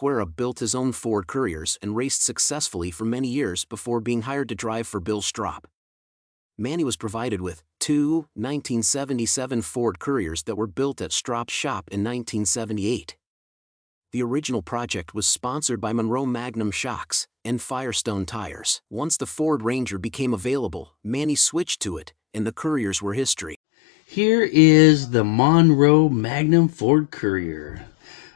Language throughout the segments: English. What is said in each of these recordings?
Pasquera built his own Ford Couriers and raced successfully for many years before being hired to drive for Bill Straub. Manny was provided with two 1977 Ford Couriers that were built at Straub's shop in 1978. The original project was sponsored by Monroe Magnum shocks and Firestone tires. Once the Ford Ranger became available, Manny switched to it, and the Couriers were history. Here is the Monroe Magnum Ford Courier.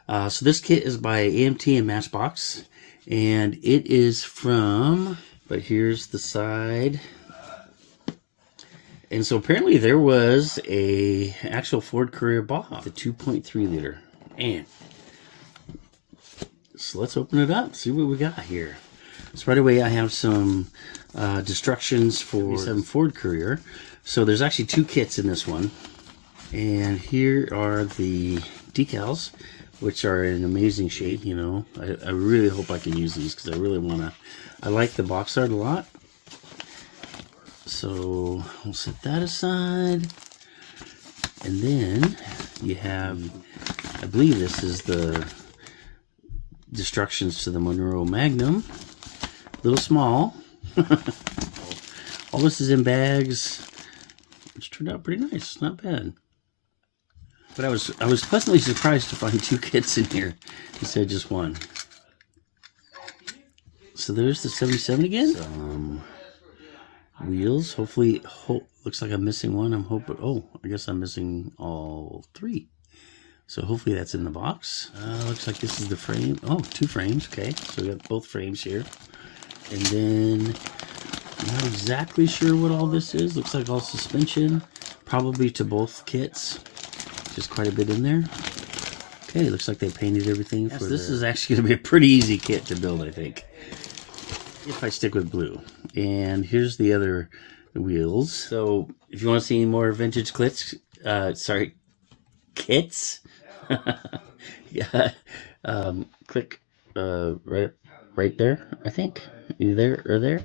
So this kit is by AMT and Matchbox, and it is from, but here's the side. And so apparently there was a actual Ford Courier Baja, the 2.3 liter. And so let's open it up, see what we got here. So right away I have some instructions for 7 Ford Courier. So there's actually 2 kits in this one. And here are the decals, which are in amazing shape, you know. I really hope I can use these because I really want to. I like the box art a lot. So we'll set that aside. And then you have, I believe this is the instructions to the Monroe Magnum. A little small. All this is in bags, which turned out pretty nice. Not bad. But I was pleasantly surprised to find 2 kits in here instead of just 1. So there's the 77 again. Some wheels. Hopefully, looks like I'm missing one. I'm hoping. Oh, I guess I'm missing all 3. So hopefully that's in the box. Looks like this is the frame. Oh, 2 frames. Okay, so we got both frames here. And then I'm not exactly sure what all this is. Looks like all suspension, probably to both kits. Just quite a bit in there. Okay, looks like they painted everything. Yes, this is actually going to be a pretty easy kit to build, I think, if I stick with blue. And here's the other wheels. So if you want to see any more vintage kits, yeah, click right there, I think. Either or there.